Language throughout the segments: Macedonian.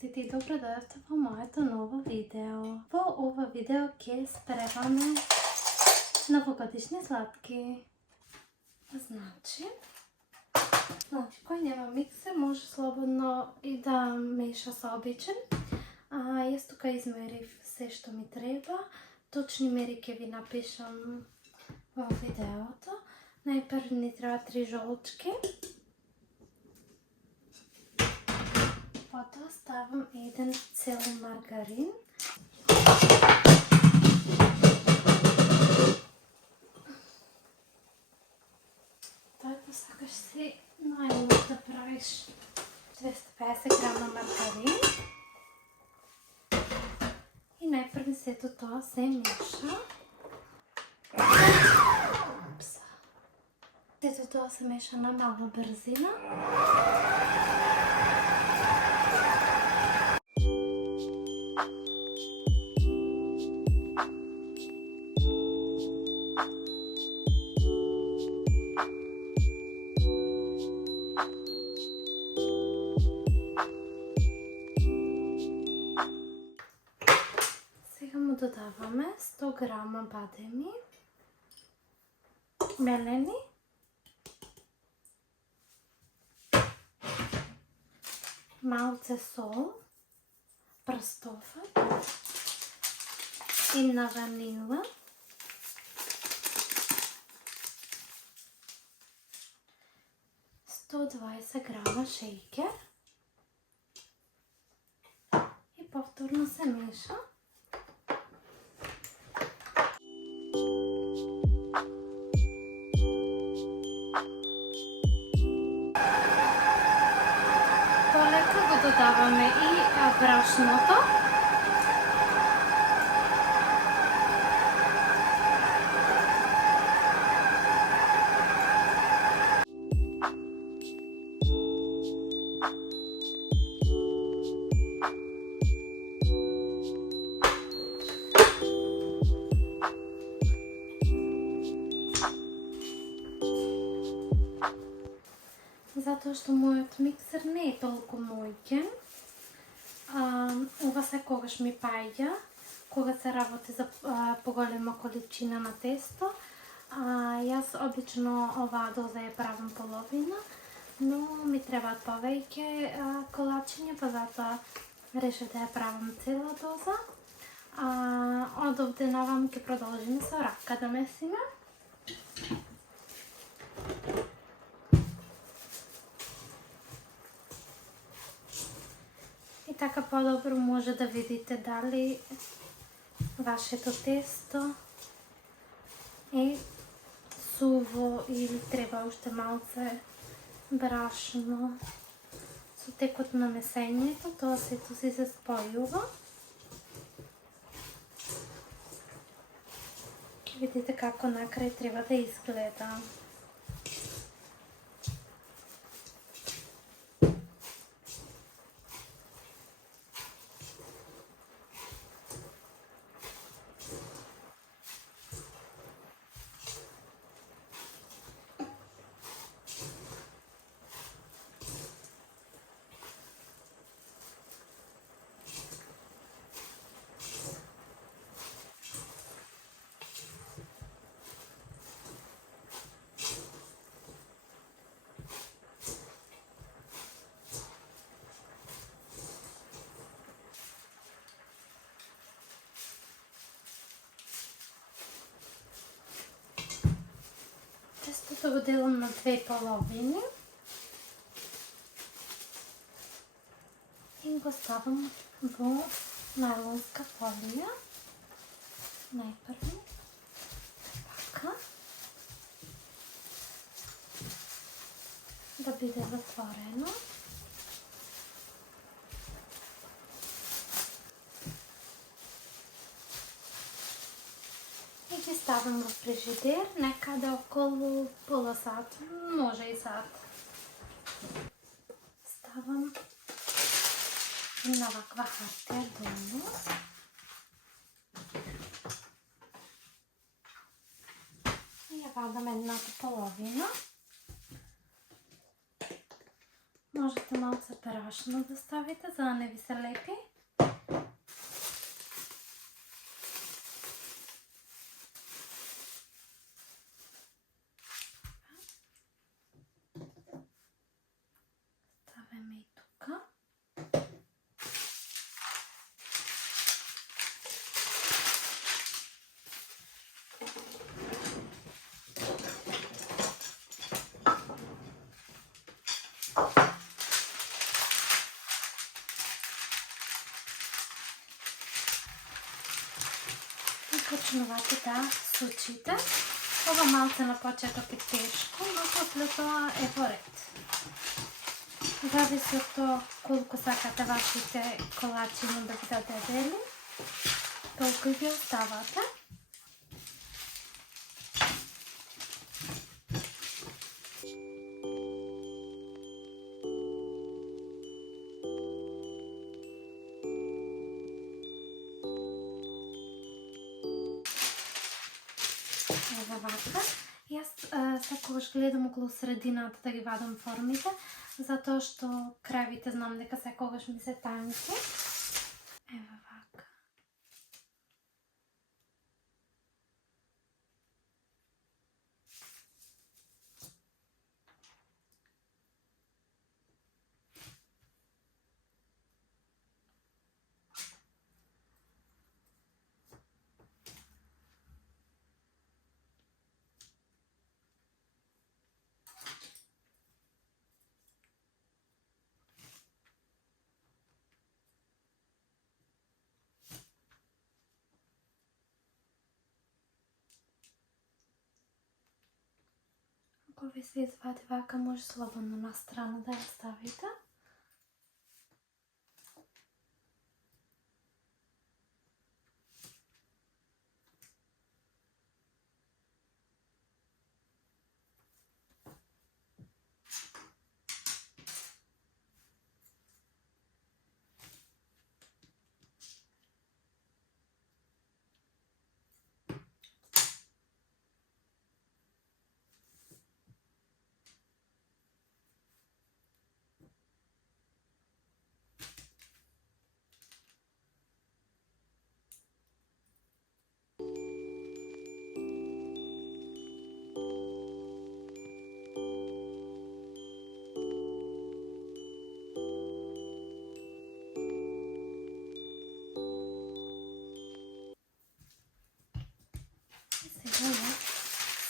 Здравейте и добре дойдете в моето ново видео. Во ова видео ќе спреваме новогодишни сладки. Значи, кој нема миксер може слободно и да меша со обичен. Јас тука измерив се што ми треба. Точни мери ќе ви напишам во видеото. Најпрво ни треба 3 жолчки. Потоа ставам еден цел маргарин. Тоа ако сакаш си најлак да правиш 250 грама маргарин. И најпрво сето тоа се меша. Сето тоа се меша на мала брзина. Сега му додаваме 100 грама бадеми, мелени, малце сол, пръстофът, една ванила, $120 грама шейкер и повторно се меша. Полека го додаваме и брашното. Затоа што мојот миксер не е толку моќен. Ова секогаш ми паѓа кога се работи за поголема количина на тесто. Јас обично оваа доза ја правам половина, но ми требаат повеќе колачиња, па затоа решив да ја правам цела доза. Од овде навам ќе продолжиме со рака да месиме. И така по-добро може да видите дали вашето тесто е суво или треба уште малце брашно. Со текот на месењето тоа сето си се спојува. Видите како накрај треба да изгледа. Тестото го делам на 2 половини и го ставам во најлонска фолија. Најпрво така да биде затворено. И ги ставам во фрижидер некаде околу пола сат, може и сат. Ставам на ваква хартија долу. И ја вадам едната половина. Можете малце перашно да ставите, за да не ви се лепи. Ставяме и тук. Почнувате да сучите. Ова малце на почеток е тешко, но после тоа е во ред. Зависи од тоа колку сакате вашите колачини да бидат дебели, толку ги оставате. Ева вака. Јас секогаш гледам околу средината да ги вадам формите, затоа што крајвите знам дека секогаш ми се танки. Ева вака. Ако ви се извади вака, може слободно на страна да ја ставите.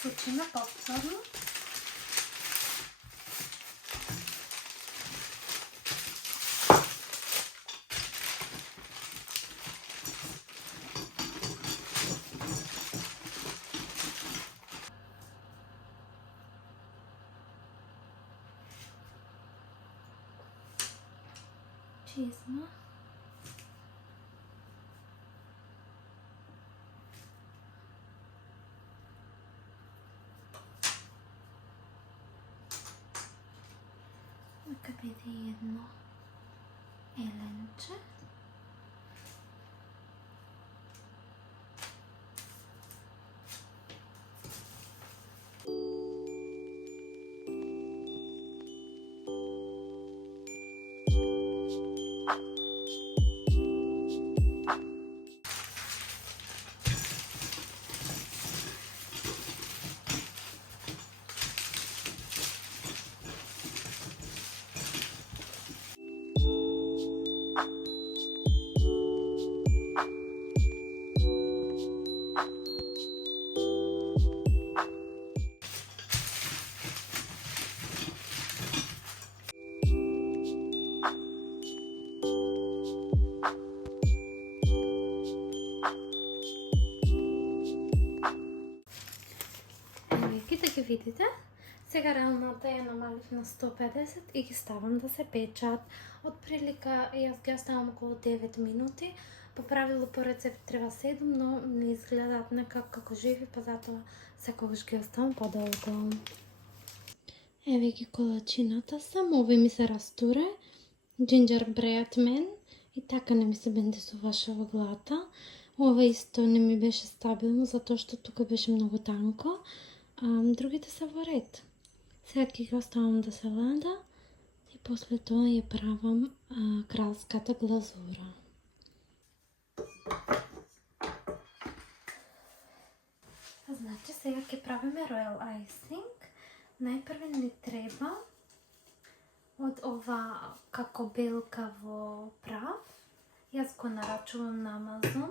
Сучиме повторно. Чизма. Нека биде едно еленче. Да ги видите. Сега реалната ја намалих на 150 и ги ставам да се печат. Од прилика јас ги оставам околу 9 минути. По правило по рецепт треба 7, но не изгледаат некако како живи, па затоа секогаш ги оставам подолго. Еве ги колачината, само ови ми се растуре. Gingerbread man и така не ми се бендесуваше во главата. Ова исто не ми беше стабилно, затоа што тука беше многу танко. Другите са во ред. Сега ќе ги оставам да се лада и после това я правам кралската глазура. Значи сега ќе правиме royal icing. Најпрво ни треба од ова како белкаво прав. Јас го нарачувам на Амазон.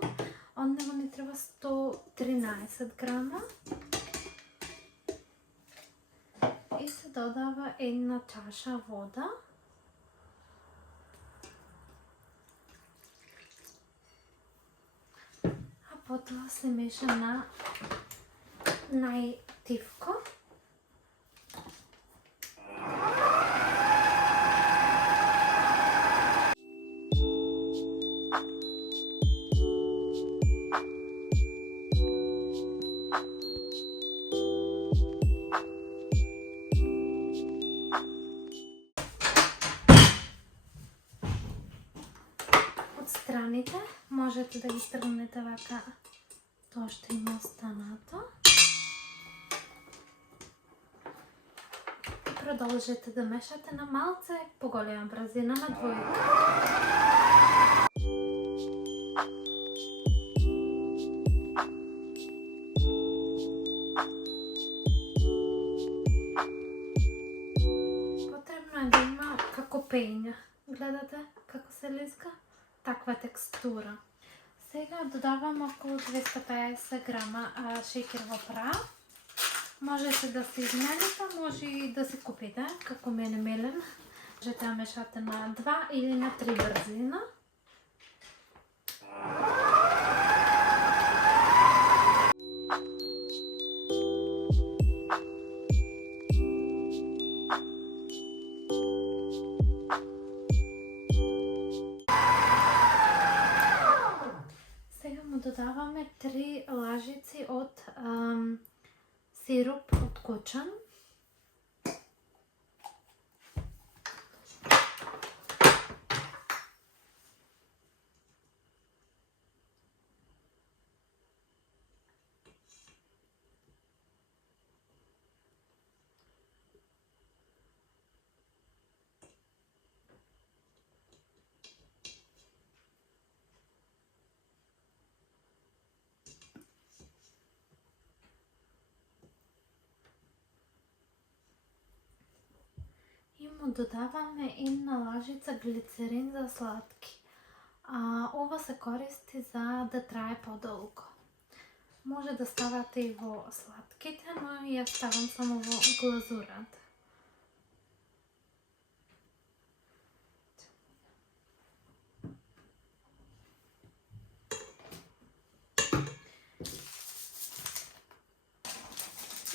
Од него ни треба 113 грама. И се додава една чаша вода. А потоа се меша на најтивко. Страните можете да ги тргнете вака, тоа што има останато. И продолжете да мешате на малце поголема брзина, на двојка. Потребно е да има како пења. Гледате како се лиска? Таква текстура. Сега додавам околу 250 грама шеќеров прав. Можете да се измелите, може и да се купите, како мене мелен. Можете да мешате на 2 или на 3 брзина. Додаваме 3 лажици од сироп од кочан. И му додаваме една лажица глицерин за сладки. Ова се користи за да трае подолго. Може да ставате и во сладките, но ја ставам само во глазурата.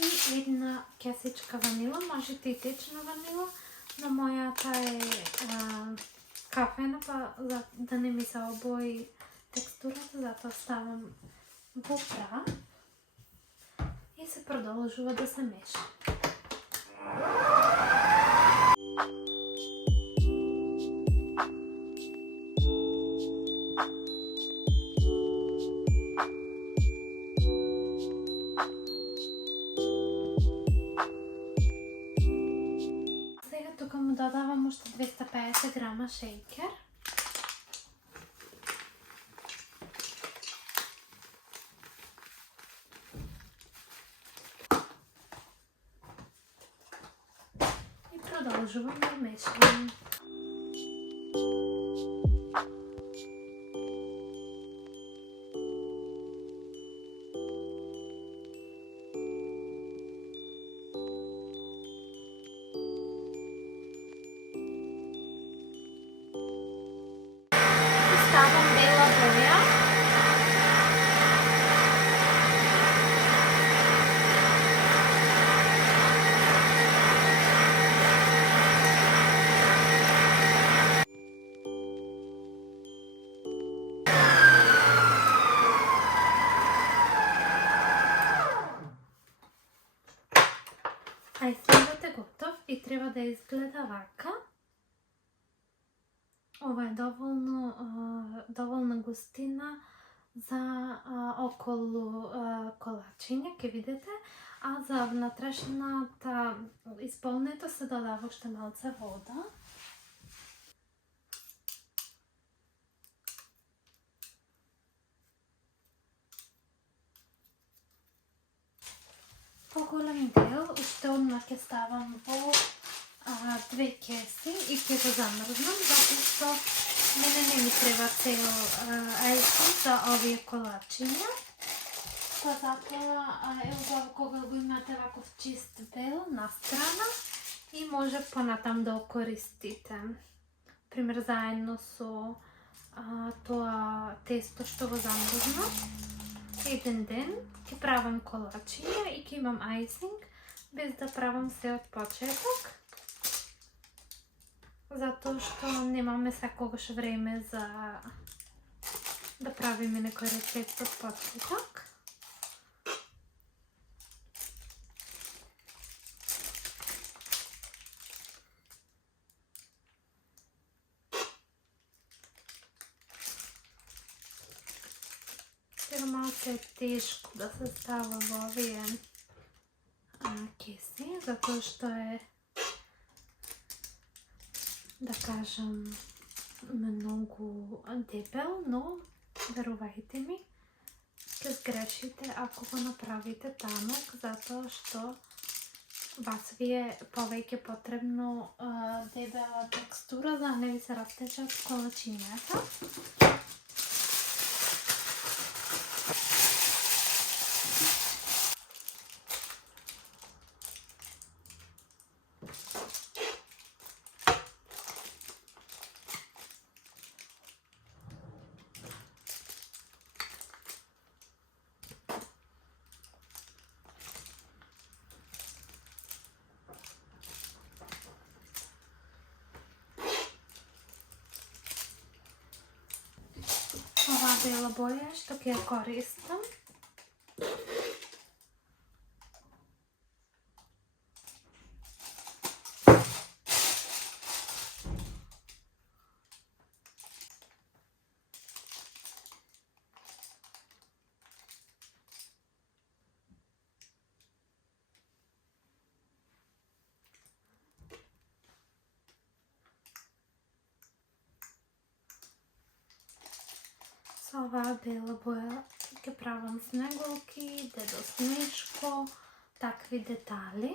И една кесичка ванила, можете и течна ванила, но мојата е кафена, па за да не ми се обои текстурата, затоа ставам во прав и се продолжува да се меша. Тука му додавам уште 250 грама шеќер. И продолжувам да мешам. Ставам бела боја. Ајсингот е готов и треба да изгледа вака. Ова е доволна густина за околу колачиња, ке видите, а за внатрешната исполнето се додава уште малце вода. по-голем дел. Уште одма ќе ставам во 2 кеси и ќе го замрзнам, затоа што мене не ми треба цел ајсинг за овие колачиња. Па затоа е убаво кога го имате ваков чист бел на страна и може понатам да го користите. Пример, заедно со тоа тесто што го замрзнав. Еден ден ќе правам колачиња и ќе имам ајсинг без да правам се од почеток. Затоа што немаме секогаш време за да правиме некој рецепт од почеток. Сега малко е тешко да се става во овие кеси, затоа што е, да кажам, многу дебел, но верувајте ми, ќе сгрешите ако го направите танок, затоа што вас ви е повеќе потребно дебела текстура за да не ви се растечат колачињата. Ова бела боја што ќе ја користам. Со оваа бела боја ќе правам снеголки, дедо Снежко, такви детали.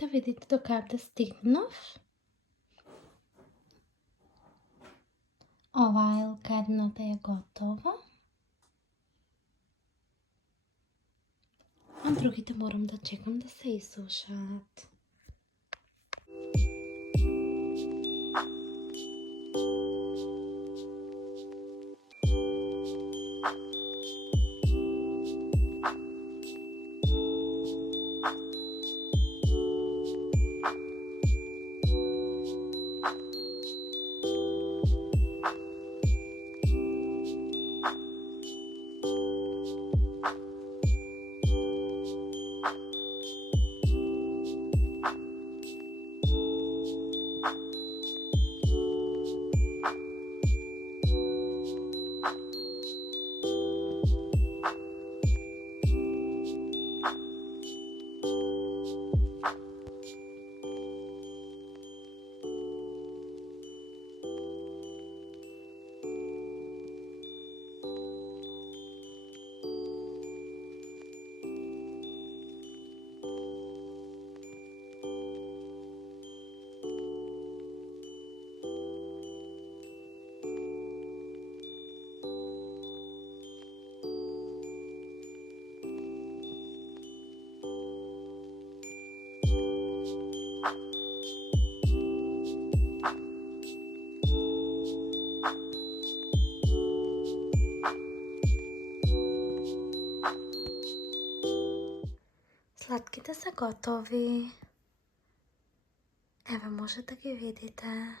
Да видите до каде стигнав. Оваа елка едната е готова. А другите морам да чекам да се изсушат. Сладките са готови. Ево, може да ги видите.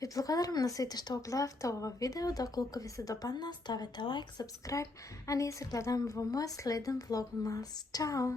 Ви благодарам на свите, що огледахте ова видео. Доколку ви се допадна, ставете лайк, subscribe, а ние се гледаме во мојот следен влогмас. Чао!